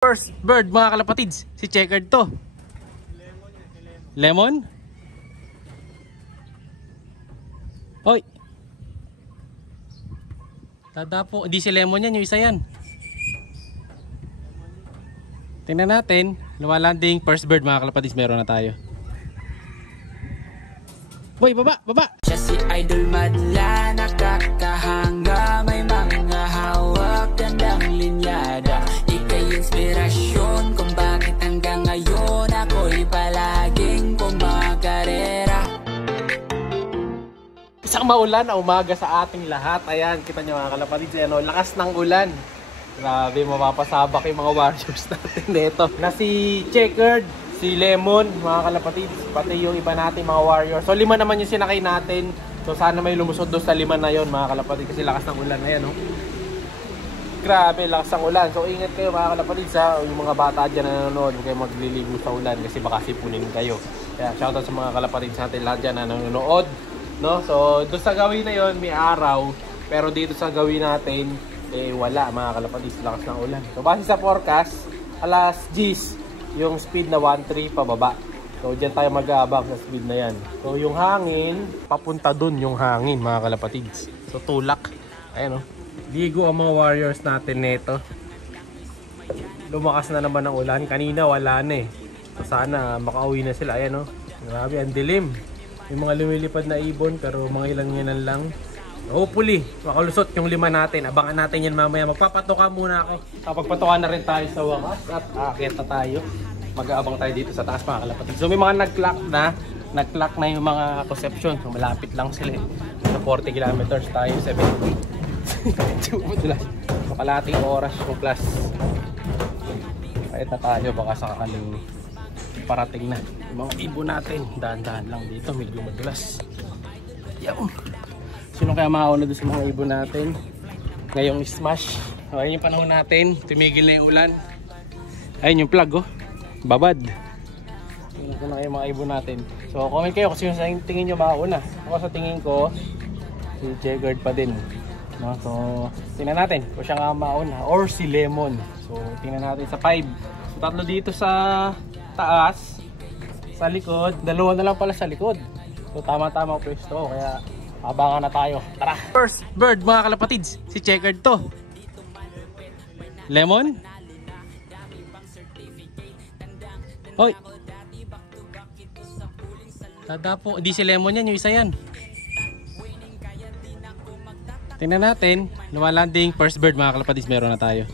First bird mga kalapatids, si Checkered to. Lemon? Hoy. Tadapo, hindi si Lemon yan, yung isa yan. Tingnan natin, lumalanding first bird mga kalapatids, meron na tayo. Boy, baba, baba. Siya si Idol madla, nakakahanga, may mga hawak, gandang linyada. Ika'y inspirasyon kung bakit hanggang ngayon ako'y palaging kumakarera. Isang maulan na umaga sa ating lahat. Ayan, kita nyo mga kalapatids, ano, lakas ng ulan. Grabe, mapapasabak yung mga warriors natin dito. Na si Checkered, si Lemon, mga kalapatids, pati yung iba natin mga warriors. So 5 naman yung sinakay natin. So sana may lumusod doon sa 5 na yon mga kalapatids, kasi lakas ng ulan. Ayan, no? Grabe, lakas ng ulan. So ingat kayo mga kalapatids, ha? Yung mga bata dyan na nanonood, huwag kayo magliligo sa ulan kasi baka sipunin kayo. Kaya shoutout sa mga kalapatids natin lahat dyan na nanonood, no? So doon sa gawin na yon may araw, pero dito sa gawin natin wala mga kalapatids, lakas ng ulan. So base sa forecast, alas 10 yung speed na 1.3 pababa. So dyan tayo mag-aabang sa speed na yan. So yung hangin, papunta dun yung hangin mga kalapatids. So tulak. Ayan, o. Ligo ang mga warriors natin nito. Lumakas na naman ang ulan. Kanina wala na eh. So sana makauwi na sila. Ayan, o. Grabe, ang dilim. Yung mga lumilipad na ibon, pero mga ilang yan lang. Hopefully, makalusot yung 5 natin. Abangan natin yan mamaya. Magpapatoka muna ako. Kapagpatoka na rin tayo sa wakas at aakyat na tayo. Mag-aabang tayo dito sa taas mga kalapatids. So may mga nag-clock na yung mga conception. So malapit lang sila eh. Sa 40 kilometers tayo, 70. Makalating oras yung class. Kahit na tayo, baka sakaling parating na. Yung mga ibon natin, dahan-dahan lang dito. Medyo madulas. Yaw! Sino kaya mauna doon sa mga ibon natin ngayong smash? O, ayun yung panahon natin, tumigil na yung ulan. Ayun yung plug, oh, babad. Tingnan ko na kayo mga ibon natin. So comment kayo kung sino sa tingin nyo mauna. Ako sa tingin ko si Checkered pa din, no? So tingnan natin kung siya nga mauna or si Lemon. So tingnan natin sa 5. So 3 dito sa taas, sa likod, 2 na lang pala sa likod. So tama-tama pwesto, kaya abangan na tayo. Tara! First bird mga kalapatids, si Checkered to. Lemon? Hoy! Tadapo, hindi si Lemon yan, yung isa yan. Tingnan natin, lumalanding first bird mga kalapatids, meron na tayo.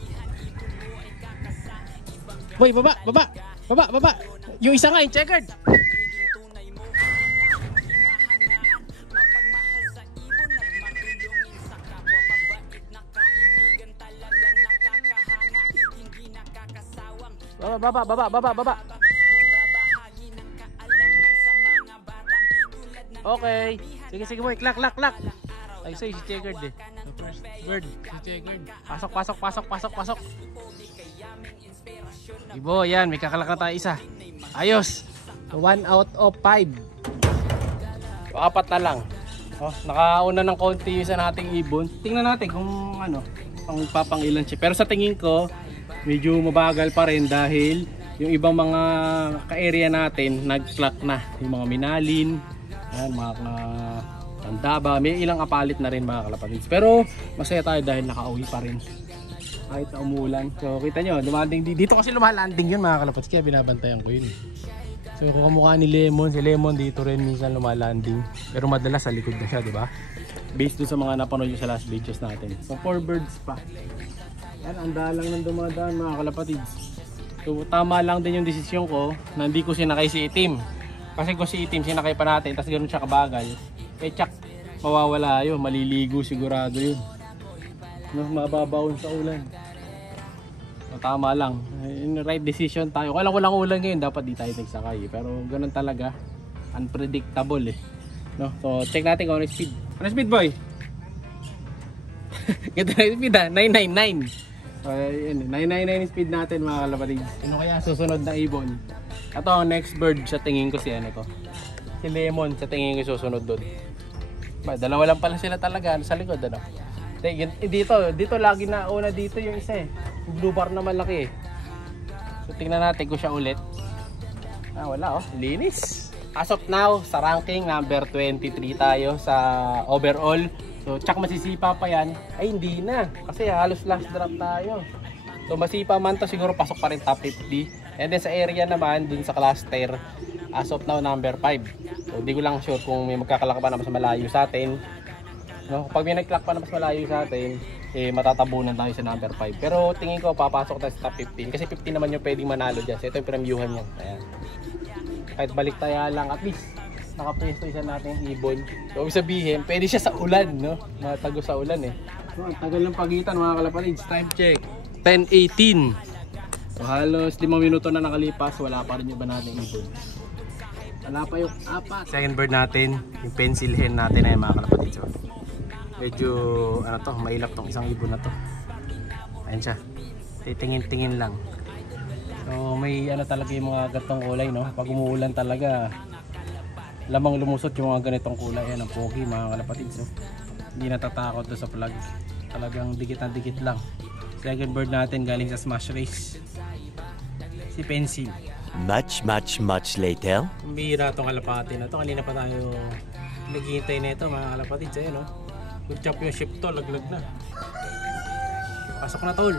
Boy, baba, baba, baba, baba. Yung isa nga, yung Checkered. Baba. Okay. Sige boy, clack. Ay say si Checkered eh. The first bird, si Checkered. Pasok. Ibo, yan, may kakalak na tayo isa. Ayos. 1 out of 5. So, 4 na lang. Oh, nakauna ng konti yung isa nating ibon. Tingnan natin kung ano, pang siya. Pero sa tingin ko, medyo mabagal pa rin dahil yung ibang mga ka-area natin nag-clock na. Yung mga Minalin, ayan, mga Tandaba, may ilang apalit na rin mga kalapatids. Pero masaya tayo dahil nakauwi pa rin kahit na umulan. So kita nyo, lumalanding dito kasi lumalanding yun mga kalapatids, kaya binabantayan ko yun. So kung kamukha ni Lemon, si Lemon dito rin minsan lumalanding. Pero madalas sa likod na siya, di ba? Based dun sa mga napanood nyo sa last videos natin. So 4 birds pa. Yan, ang dalang ng dumadaan mga kalapatids. So tama lang din yung desisyon ko na hindi ko sinakay si Itim. Kasi kung si Itim sinakay pa natin, tapos ganoon siya kabagal, tsak, mawawala yun, maliligo sigurado yun. No, mababawon sa ulan. So tama lang, right decision tayo. Kung walang ulan ngayon, dapat di tayo nagsakay. Pero ganoon talaga, unpredictable eh. No? So check natin kung ano speed. Ano speed boy? Ganda na speed ha, 999. Ayun, 999 speed natin mga kalapatids. Ano kaya susunod na ibon? Ito ang next bird sa tingin ko, si ano to, si Lemon sa tingin ko susunod doon. Dalawa lang pala sila talaga sa likod, ano? Dito lagi na una dito yung isa eh. Yung blue bar na malaki eh. So tingnan natin kung siya ulit. Wala oh, linis. As of now, sa ranking number 23 tayo sa overall. So tsak masisipa pa yan. Ay hindi na, kasi halos last drop tayo. So masipa man to, siguro pasok pa rin top 50. And then sa area naman, dun sa cluster, as of now number 5. So di ko lang sure kung may magkakalak pa na mas malayo sa atin. No? Pag may nag-clock pa na mas malayo sa atin, matatabunan tayo sa number 5. Pero tingin ko papasok tayo sa top 15. Kasi 15 naman yung pwedeng manalo dyan. So ito yung premyuhan yan. Ayan. Kahit balik tayo lang, at least nakapresto isa natin yung ibon. So ibig sabihin, pwede siya sa ulan, no? Matago sa ulan eh. So ang tagal ng pagitan mga kalapalids. Time check, 10:18. So halos 5 minuto na nakalipas, wala pa rin yung iba natin ibon. Wala pa yung apat. Second bird natin, yung pencil hen natin na yung mga kalapalids. So, medyo ano to, mailap tong isang ibon na to. Ayan siya, titingin-tingin lang. So may ano talaga yung mga gatong kulay, no? Pag umuulan talaga, lamang lumusot yung mga ganitong kulay. Yan ang pogi mga kalapatids, no? Hindi natatakot doon sa plug. Talagang dikit na dikit lang. Second bird natin galing sa Smash Race, si Pencil. Much later. Bihira itong kalapati na to. Kanina pa tayo naghihintay na ito mga kalapatids. Ayan, no? Good job yung ship to, laglag na. Pasok na tol.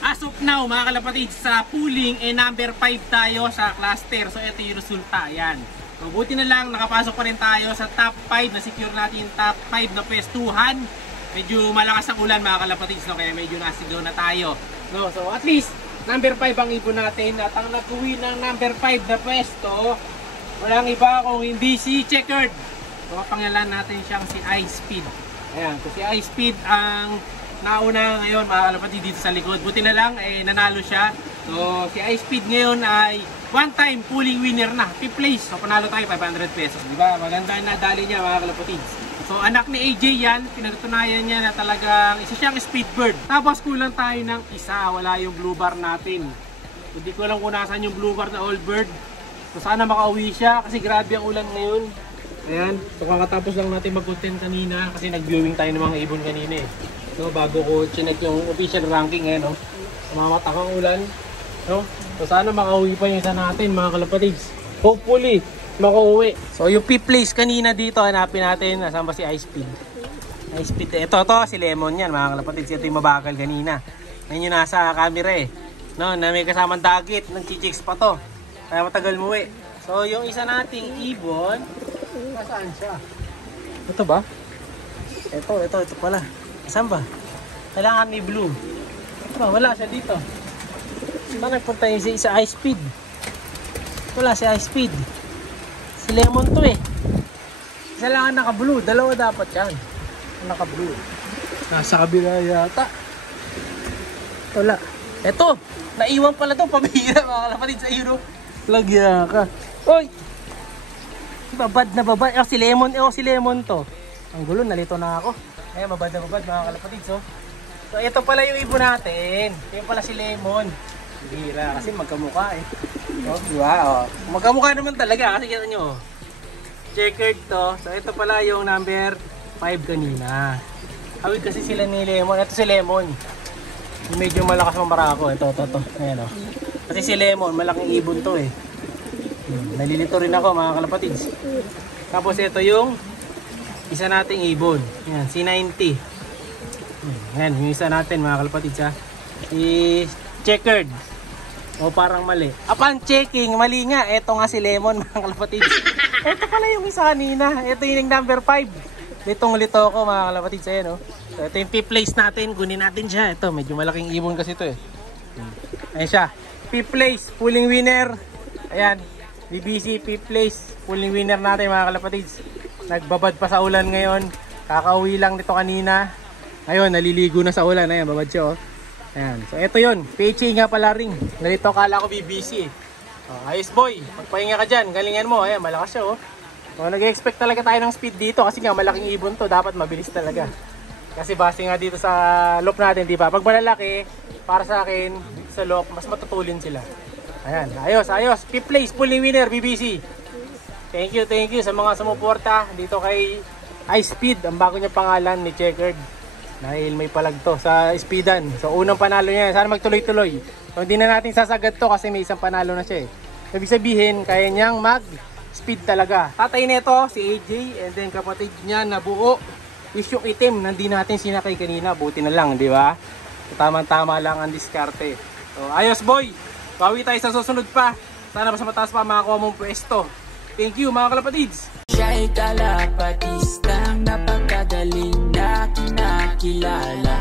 As of now mga kalapatids, sa pooling number 5 tayo sa cluster. So ito yung resulta, yan. So buti na lang nakapasok pa rin tayo sa top 5, na secure natin yung top 5 na pwestuhan. Medyo malakas ang ulan mga kalapatids, no? Kaya medyo nasigaw na tayo, no? So at least number 5 ang ibon natin. At ang nag-uwi ng number 5 na pwesto, walang iba kung hindi si Checkered. So pangalan natin siyang si Ice Speed. Ayan, so si Ice Speed ang nauna ngayon mga kalapatids dito sa likod. Buti na lang nanalo siya. So si Ice Speed ngayon ay one time pooling winner na, 5th place. So panalo tayo 500 pesos, di ba? Maganda na dali niya mga kalapatids. So anak ni AJ yan, pinatutunayan niya na talagang isa siyang speed bird. Tapos kulang tayo ng isa, wala yung blue bar natin. Hindi ko alam kung nasaan yung blue bar na old bird. So sana makauwi siya kasi grabe ang ulan ngayon. Ayan, so kakatapos lang natin mag-content kanina kasi nag-viewing tayo ng mga ibon kanina eh. So bago ko chinek yung official ranking eh, no? Mamatak ang ulan, no? So sana makauwi pa yung isa natin mga kalapatids. Hopefully makauwi. So yung 5th place kanina dito, hanapin natin nasaan ba si Ice Speed. Ice Speed, ito si Lemon yan mga kalapatids. Ito yung mabagal kanina. Yan yung nasa camera eh, no? Na may kasamang dagit, nag-chicks pa to, kaya matagal muwi. So yung isa nating ibon, nasaan siya? Ito ba? Ito pala. Saan ba? Kailangan may blue. Ito ba? Wala siya dito. Saan nagpunta yung sa Ice Speed? Wala si Ice Speed. Si Lemon to eh. Isa lang ang naka-blue. Dalawa dapat yan. Naka-blue. Nasa kabila yata. Wala. Ito! Naiwan pala to. Pamihira mga kalapatids sa Euro. Lagya ka. Oy! Babad na babad. Si Lemon. Si Lemon to. Ang gulo. Nalito na ako. Ayan, babad na babad mga kalapatids. So ito pala yung ibon natin. Ito pala si Lemon. Bihira kasi magkamukha eh. Diba? Magkamukha naman talaga kasi kita nyo. Checkered to. So ito pala yung number 5 kanina. Hawig kasi sila ni Lemon. Ito si Lemon. Medyo malakas mamarako. Ito. Ayan o. Kasi si Lemon, malaking ibon to eh. Nalilito rin ako mga kalapatids. Tapos ito yung isa nating ibon. Ayan, si 90. Ayan, yung isa natin mga kalapatids ha. Si Checkered. O parang mali. Upon checking, mali nga. Ito nga si Lemon mga kalapatids. Ito pala yung isa kanina. Ito yung number 5. Litong-lito ko mga kalapatids. Ayan o. So ito yung 5th place natin. Kunin natin siya. Ito, medyo malaking ibon kasi ito eh. Ayan siya. 5th place, pooling winner. Ayan. BBC 5th place, pooling winner natin mga kalapatids. Nagbabad pa sa ulan ngayon. Kakauwi lang nito kanina. Ngayon, naliligo na sa ulan. Ayan, babad siya oh. Ayan. So, ito yun. PHA nga pala ring. Nalito kala ko BBC. Oh, ayos boy. Magpahinga ka dyan. Galingan mo. Ayan, malakas siya oh. Nag-expect talaga tayo ng speed dito kasi nga malaking ibon to, dapat mabilis talaga. Kasi base nga dito sa loop natin, di ba? Pag malalaki, para sa akin, sa loop, mas matutulin sila. Ayan, ayos, ayos. 5th place, fully winner, BBC. Thank you sa mga sumuporta dito kay Ice Speed, ang bago niya pangalan ni Checkered. Dahil may palag to sa speedan. So unang panalo niya, sana magtuloy-tuloy. So hindi na natin sasagad to kasi may isang panalo na siya eh. Ibig sabihin, kaya niyang mag-speed talaga. Tatay nito, si AJ, and then kapatid niya na buo is yung itim, nandi natin sinakay kanina. Buti na lang, di ba? So, tama-tama lang ang diskarte. So ayos boy, bawi tayo sa susunod pa. Sana mas mataas pa makakuha mong pwesto. Thank you mga kalapatids! Siya'y kalapatistang napakagaling na kinakilala.